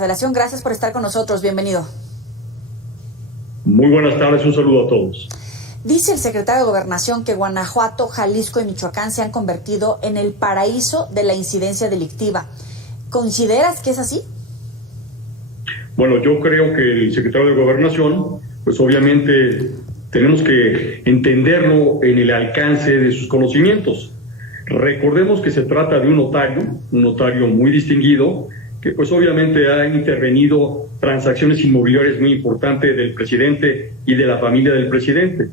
Federación, gracias por estar con nosotros. Bienvenido. Muy buenas tardes, un saludo a todos. Dice el secretario de Gobernación que Guanajuato, Jalisco y Michoacán se han convertido en el paraíso de la incidencia delictiva. ¿Consideras que es así? Bueno, yo creo que el secretario de Gobernación, pues obviamente tenemos que entenderlo en el alcance de sus conocimientos. Recordemos que se trata de un notario muy distinguido, que pues obviamente ha intervenido transacciones inmobiliarias muy importantes del presidente y de la familia del presidente.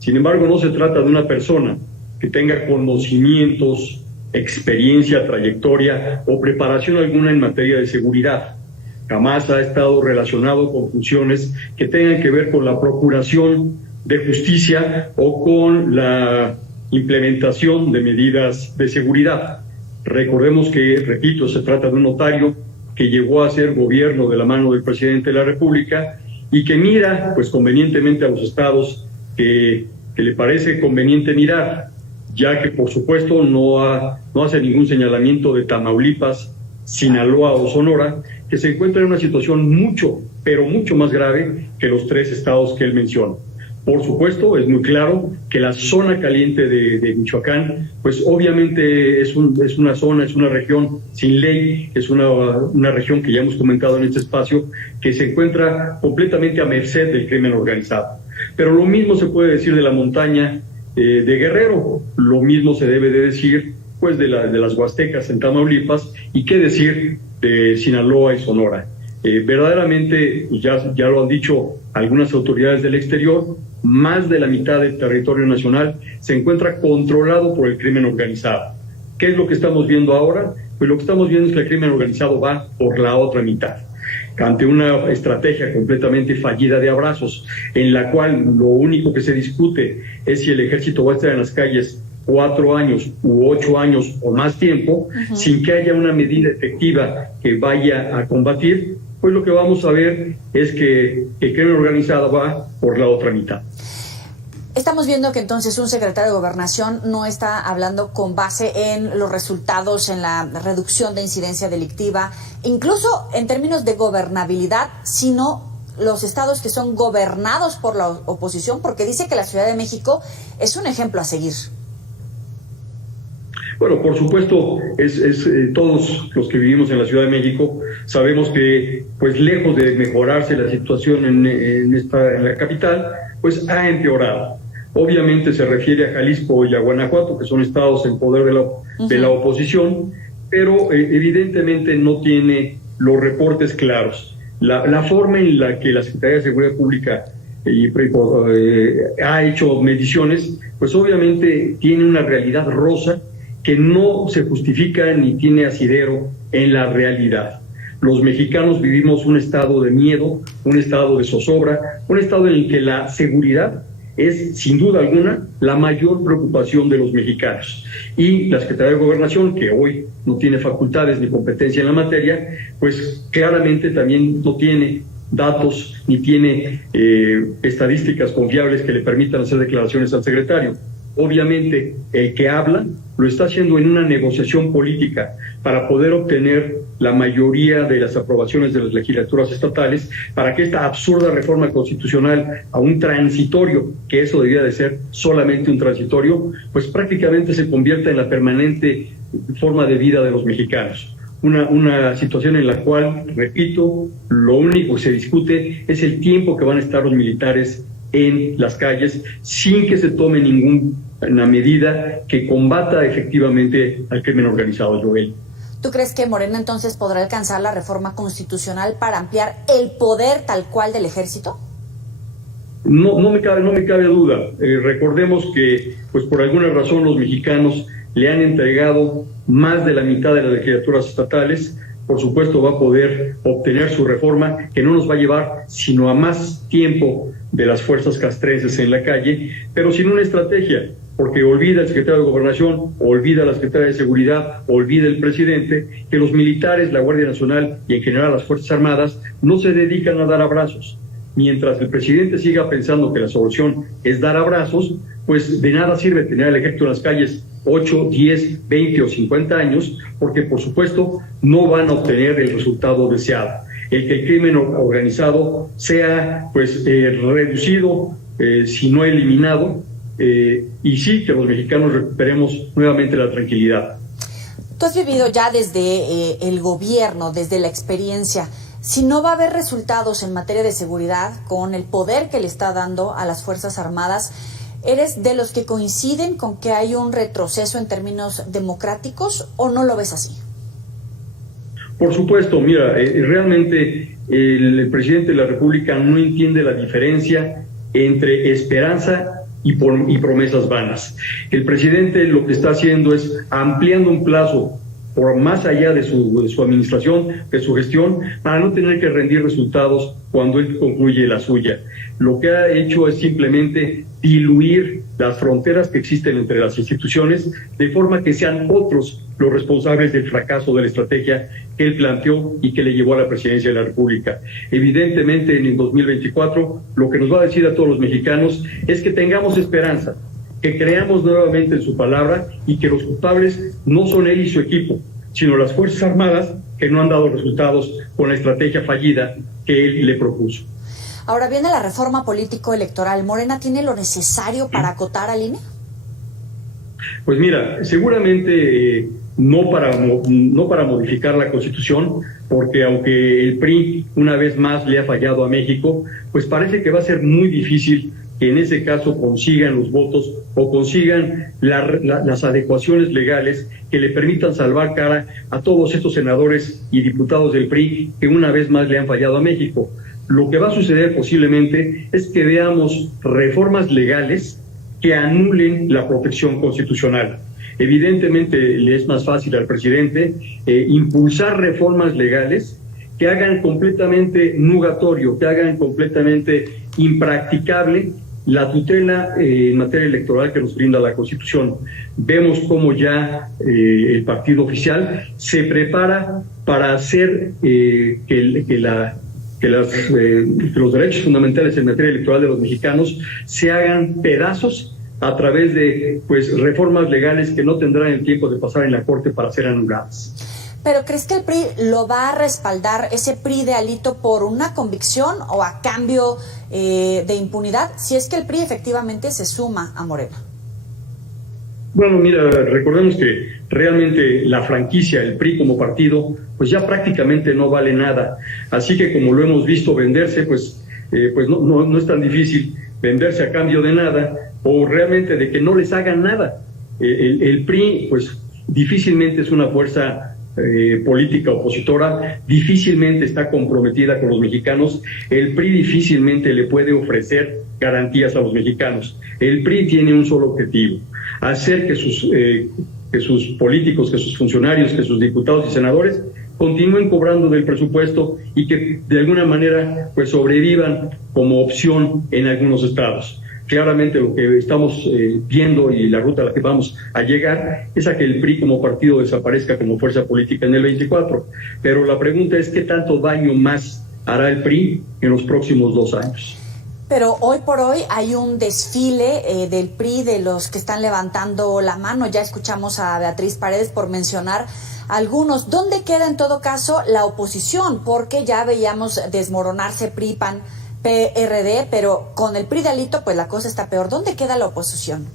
Sin embargo, no se trata de una persona que tenga conocimientos, experiencia, trayectoria o preparación alguna en materia de seguridad. Jamás ha estado relacionado con funciones que tengan que ver con la procuración de justicia o con la implementación de medidas de seguridad. Recordemos que, repito, se trata de un notario que llegó a ser gobierno de la mano del presidente de la República y que mira, pues convenientemente a los estados que le parece conveniente mirar, ya que por supuesto no hace ningún señalamiento de Tamaulipas, Sinaloa o Sonora, que se encuentra en una situación mucho, pero mucho más grave que los tres estados que él menciona. Por supuesto, es muy claro que la zona caliente de Michoacán, pues obviamente es una zona, es una región sin ley, es una región que ya hemos comentado en este espacio, que se encuentra completamente a merced del crimen organizado. Pero lo mismo se puede decir de la montaña de Guerrero, lo mismo se debe de decir pues de las Huastecas en Tamaulipas, y qué decir de Sinaloa y Sonora. Verdaderamente, pues ya lo han dicho algunas autoridades del exterior, más de la mitad del territorio nacional se encuentra controlado por el crimen organizado. ¿Qué es lo que estamos viendo ahora? Pues lo que estamos viendo es que el crimen organizado va por la otra mitad, ante una estrategia completamente fallida de abrazos, en la cual lo único que se discute es si el ejército va a estar en las calles 4 años u 8 años o más tiempo, sin que haya una medida efectiva que vaya a combatir. Pues lo que vamos a ver es que el crimen organizado va por la otra mitad. Estamos viendo que entonces un secretario de Gobernación no está hablando con base en los resultados, en la reducción de incidencia delictiva, incluso en términos de gobernabilidad, sino los estados que son gobernados por la oposición, porque dice que la Ciudad de México es un ejemplo a seguir. Bueno, por supuesto, todos los que vivimos en la Ciudad de México sabemos que, pues lejos de mejorarse la situación en la capital, pues ha empeorado. Obviamente se refiere a Jalisco y a Guanajuato, que son estados en poder de la oposición, pero evidentemente no tiene los reportes claros. La forma en la que la Secretaría de Seguridad Pública ha hecho mediciones, pues obviamente tiene una realidad rosa que no se justifica ni tiene asidero en la realidad. Los mexicanos vivimos un estado de miedo, un estado de zozobra, un estado en el que la seguridad es, sin duda alguna, la mayor preocupación de los mexicanos. Y la Secretaría de Gobernación, que hoy no tiene facultades ni competencia en la materia, pues claramente también no tiene datos ni tiene estadísticas confiables que le permitan hacer declaraciones al secretario. Obviamente, el que habla lo está haciendo en una negociación política para poder obtener la mayoría de las aprobaciones de las legislaturas estatales para que esta absurda reforma constitucional a un transitorio, que eso debía de ser solamente un transitorio, pues prácticamente se convierta en la permanente forma de vida de los mexicanos. Una situación en la cual, repito, lo único que se discute es el tiempo que van a estar los militares en las calles sin que se tome ninguna medida que combata efectivamente al crimen organizado, Joel. ¿Tú crees que Morena entonces podrá alcanzar la reforma constitucional para ampliar el poder tal cual del ejército? No me cabe duda. Recordemos que, pues por alguna razón, los mexicanos le han entregado más de la mitad de las legislaturas estatales. Por supuesto va a poder obtener su reforma, que no nos va a llevar sino a más tiempo de las fuerzas castrenses en la calle, pero sin una estrategia, porque olvida el secretario de Gobernación, olvida la secretaria de Seguridad, olvida el presidente, que los militares, la Guardia Nacional y en general las Fuerzas Armadas no se dedican a dar abrazos. Mientras el presidente siga pensando que la solución es dar abrazos, pues de nada sirve tener al ejército en las calles 8, 10, 20 o 50 años, porque por supuesto no van a obtener el resultado deseado. el que el crimen organizado sea pues reducido, si no eliminado, y sí, que los mexicanos recuperemos nuevamente la tranquilidad. Tú has vivido ya desde el gobierno, desde la experiencia. Si no va a haber resultados en materia de seguridad con el poder que le está dando a las Fuerzas Armadas, ¿eres de los que coinciden con que hay un retroceso en términos democráticos o no lo ves así? Por supuesto, mira, realmente el presidente de la República no entiende la diferencia entre esperanza y promesas vanas. El presidente lo que está haciendo es ampliando un plazo por más allá de su administración, de su gestión, para no tener que rendir resultados cuando él concluye la suya. Lo que ha hecho es simplemente diluir las fronteras que existen entre las instituciones, de forma que sean otros los responsables del fracaso de la estrategia que él planteó y que le llevó a la presidencia de la República. Evidentemente, en el 2024, lo que nos va a decir a todos los mexicanos es que tengamos esperanza, que creamos nuevamente en su palabra y que los culpables no son él y su equipo, sino las Fuerzas Armadas que no han dado resultados con la estrategia fallida que él le propuso. Ahora viene la reforma político-electoral. ¿Morena tiene lo necesario para acotar al INE? Pues mira, seguramente no para modificar la Constitución, porque aunque el PRI una vez más le ha fallado a México, pues parece que va a ser muy difícil que en ese caso consigan los votos o consigan las adecuaciones legales que le permitan salvar cara a todos estos senadores y diputados del PRI que una vez más le han fallado a México. Lo que va a suceder posiblemente es que veamos reformas legales que anulen la protección constitucional. Evidentemente le es más fácil al presidente impulsar reformas legales que hagan completamente nugatorio, que hagan completamente impracticable la tutela en materia electoral que nos brinda la Constitución. Vemos cómo ya el partido oficial se prepara para hacer que los derechos fundamentales en materia electoral de los mexicanos se hagan pedazos a través de reformas legales que no tendrán el tiempo de pasar en la Corte para ser anuladas. ¿Pero crees que el PRI lo va a respaldar, ese PRI de Alito, por una convicción o a cambio de impunidad, si es que el PRI efectivamente se suma a Morena? Bueno, mira, recordemos que realmente la franquicia, el PRI como partido, pues ya prácticamente no vale nada. Así que como lo hemos visto venderse, pues no es tan difícil venderse a cambio de nada o realmente de que no les hagan nada. El PRI, pues difícilmente es una fuerza política opositora, difícilmente está comprometida con los mexicanos. El PRI difícilmente le puede ofrecer garantías a los mexicanos. El PRI tiene un solo objetivo: hacer que sus políticos, que sus funcionarios, que sus diputados y senadores continúen cobrando del presupuesto y que de alguna manera pues sobrevivan como opción en algunos estados. Claramente lo que estamos viendo y la ruta a la que vamos a llegar es a que el PRI como partido desaparezca como fuerza política en el 24. Pero la pregunta es ¿qué tanto daño más hará el PRI en los próximos 2 años? Pero hoy por hoy hay un desfile del PRI de los que están levantando la mano. Ya escuchamos a Beatriz Paredes por mencionar algunos. ¿Dónde queda en todo caso la oposición? Porque ya veíamos desmoronarse PRI, PAN, PRD, pero con el PRI de Alito pues la cosa está peor. ¿Dónde queda la oposición?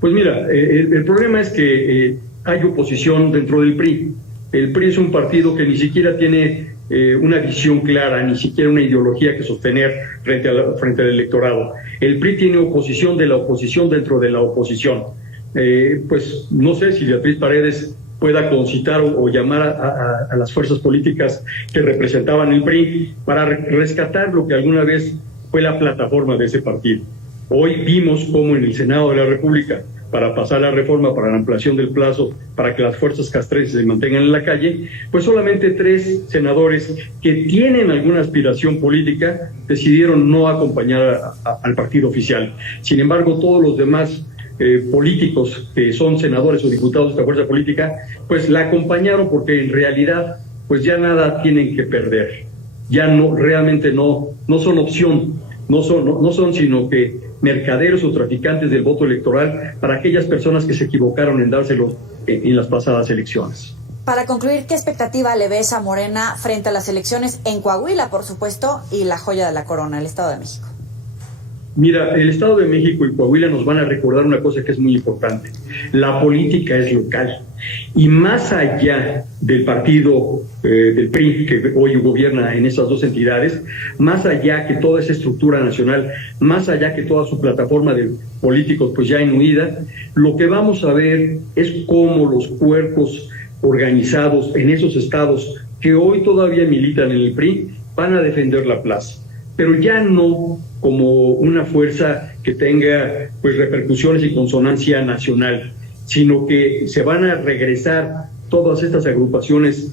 Pues mira, el problema es que hay oposición dentro del PRI. El PRI es un partido que ni siquiera tiene una visión clara, ni siquiera una ideología que sostener frente al electorado. El PRI tiene oposición de la oposición dentro de la oposición. Pues no sé si Beatriz Paredes pueda concitar o llamar a las fuerzas políticas que representaban el PRI para rescatar lo que alguna vez fue la plataforma de ese partido. Hoy vimos cómo en el Senado de la República, para pasar la reforma para la ampliación del plazo para que las fuerzas castrenses se mantengan en la calle, pues solamente 3 senadores que tienen alguna aspiración política decidieron no acompañar al partido oficial. Sin embargo, todos los demás políticos que son senadores o diputados de esta fuerza política, pues la acompañaron porque en realidad pues ya nada tienen que perder. Ya no, realmente no son opción, no son sino que mercaderos o traficantes del voto electoral para aquellas personas que se equivocaron en dárselo en las pasadas elecciones. Para concluir, ¿qué expectativa le ves a Morena frente a las elecciones en Coahuila, por supuesto, y la joya de la corona, el Estado de México? Mira, el Estado de México y Coahuila nos van a recordar una cosa que es muy importante. La política es local. Y más allá del partido del PRI, que hoy gobierna en esas dos entidades, más allá que toda esa estructura nacional, más allá que toda su plataforma de políticos pues ya inhuida, lo que vamos a ver es cómo los cuerpos organizados en esos estados que hoy todavía militan en el PRI van a defender la plaza, pero ya no como una fuerza que tenga pues repercusiones y consonancia nacional, sino que se van a regresar todas estas agrupaciones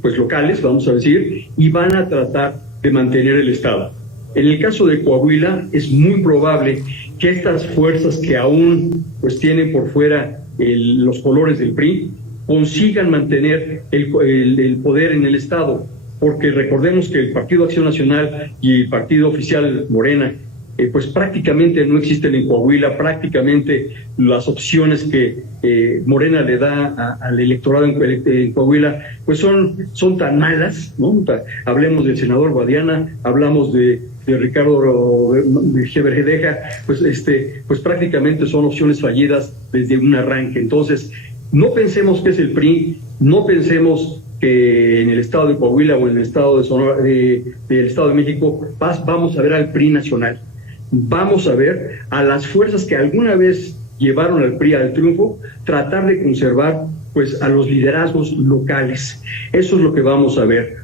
pues locales, vamos a decir, y van a tratar de mantener el Estado. En el caso de Coahuila es muy probable que estas fuerzas que aún pues tienen por fuera los colores del PRI consigan mantener el poder en el Estado, porque recordemos que el Partido Acción Nacional y el partido oficial Morena pues prácticamente no existen en Coahuila. Prácticamente las opciones que Morena le da al electorado en Coahuila pues son tan malas, ¿no? Hablemos del senador Guadiana, hablamos de Ricardo Vergedeja, pues prácticamente son opciones fallidas desde un arranque. Entonces, no pensemos que es el PRI, no pensemos que en el estado de Coahuila o en el estado de Sonora, del Estado de México vamos a ver al PRI nacional. Vamos a ver a las fuerzas que alguna vez llevaron al PRI al triunfo, tratar de conservar pues a los liderazgos locales. Eso es lo que vamos a ver.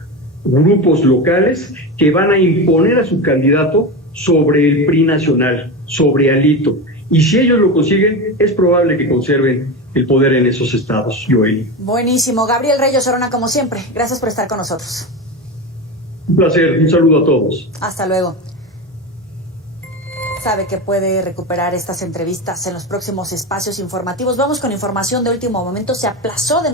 Grupos locales que van a imponer a su candidato sobre el PRI nacional, sobre Alito. Y si ellos lo consiguen, es probable que conserven el poder en esos estados, Joel. Buenísimo. Gabriel Reyes Orona, como siempre, gracias por estar con nosotros. Un placer, un saludo a todos. Hasta luego. Sabe que puede recuperar estas entrevistas en los próximos espacios informativos. Vamos con información de último momento. Se aplazó de